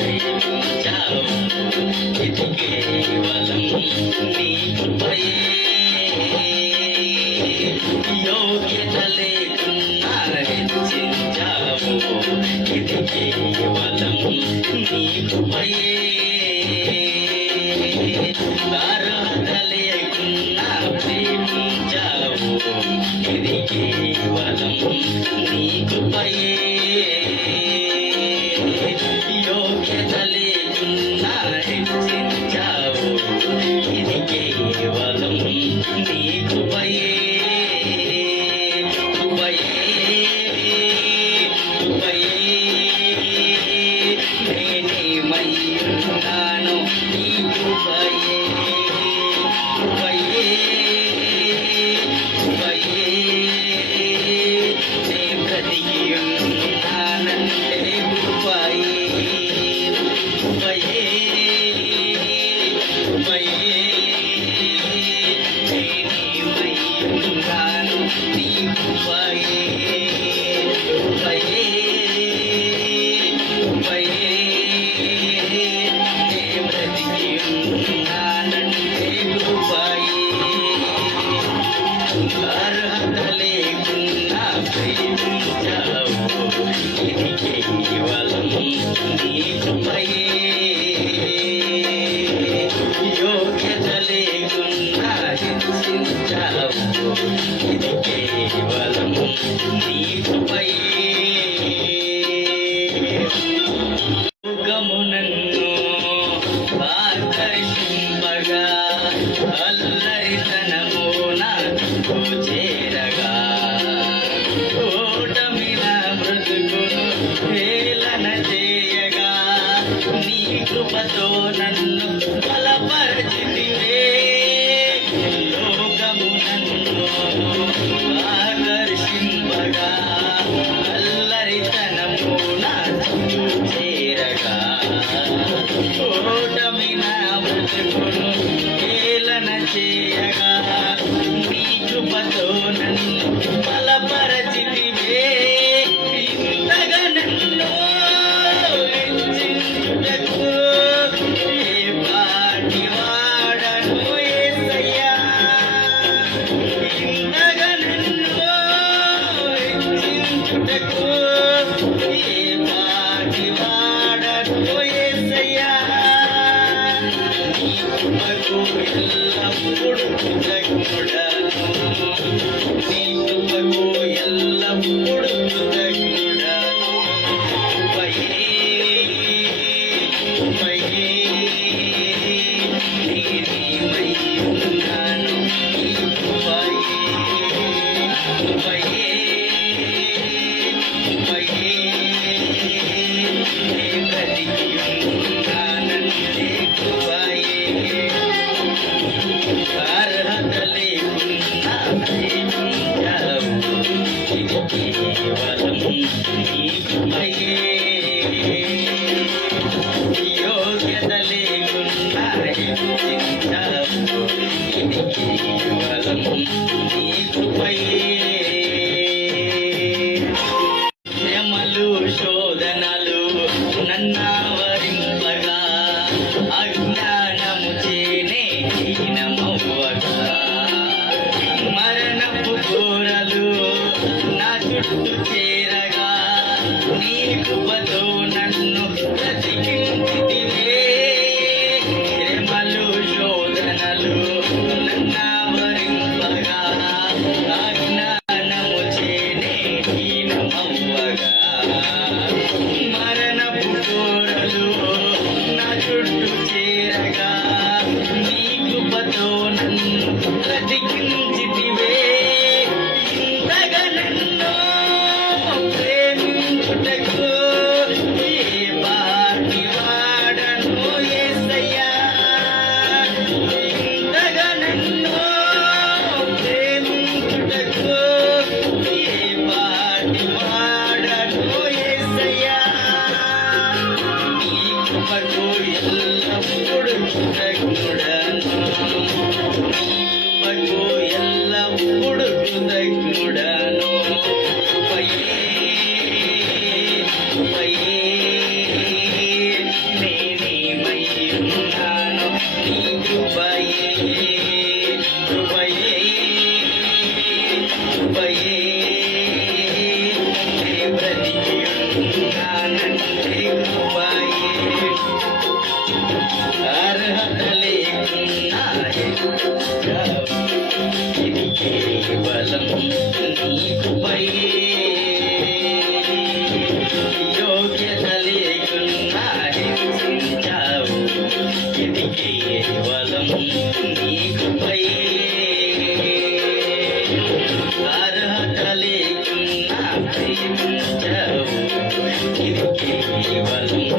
ప్రేమించావు ఇది కేవలం నీ కృపయే యోగ్యత లేకున్నా హెచ్చించావు ఇది కేవలం నీ కృపయే అర్హత లేకున్నా ప్రేమించావు ఇది కేవలం నీ కృపయే యోగ్యత లేకున్నా హెచ్చించావు ఇది కేవలం నీ కృపయే నేనేమైనాను నీ కృపయే నే బ్రతికి ఉన్నానంటే కృపయే నేనేమైనాను నీ కృపయే అర్హత లేకున్నా ప్రేమించావు ఇది కేవలం నీ కృపయే యోగ్యత లేకున్నా హెచ్చించావు ఇది కేవలం నీ కృపయే లోకము నన్ను ఆకర్షింపగా అల్లరితనము నాకు చేరగా ఓటమి నా బ్రతుకును హేళన చేయగా నీ కృపతో నన్ను బలపరచితివే లోకము నన్ను ఆకర్షింపగా అల్లరితనము నాకు చేరగా ఓటమి నా బ్రతుకును హేళన చేయగా నీ కృపతో నన్ను బలపరచితివే ఇంతగా నన్ను హెచ్చించుటకు ఏ పాటి వాడను యేసయ్యా ఇంతగా నన్ను హెచ్చించుటకు ఏ పాటి వాడను యేసయ్యా నీ కృపకు ఎల్లప్పుడూ కృతజ్ఞుడను నీ కృపకు ఎల్లప్పుడూ కృతజ్ఞుడను నేనేమైనాను నీ కృపయే నే బ్రతికి ఉన్నానంటే కృపయే అర్హత లేకున్నా ప్రేమించావు ఇది కేవలం నీ కృపయే యోగ్యత లేకున్నా హెచ్చించావు ఇది కేవలం నీ కృపయే శ్రమలు శోధనలు నన్నావరింపగా అజ్ఞానము చేనే హీనమవ్వగా మరణపు ఘోరలు నా చుట్టూ చేరగా నీ కృపతో నన్ను బ్రతికించితివే శ్రమలు శోధనలు నన్నావరింపగా అజ్ఞానము చేనే హీనమవ్వగా మరణపు ఘోరలు నా చుట్టూ చేరగా నీ కృపతో నన్ను బ్రతికించితివే ఇంతగా నన్ను ప్రేమించుటకు ఏ పాటి వాడను యేసయ్యా ఇంతగా నన్ను ప్రేమించుటకు ఏ పాటి వాడను యేసయ్యా నీ కృపకు ఎల్లప్పుడూ కృతజ్ఞుడను నీ కృపకు ఎల్లప్పుడూ కృతజ్ఞుడను కేవలం నీ కృపయే యోగ్యత లేకున్నా హెచ్చించావు ఇది కేవలం నీ కృపయే అర్హత లేకున్నా ప్రేమించావు ఇది కేవలం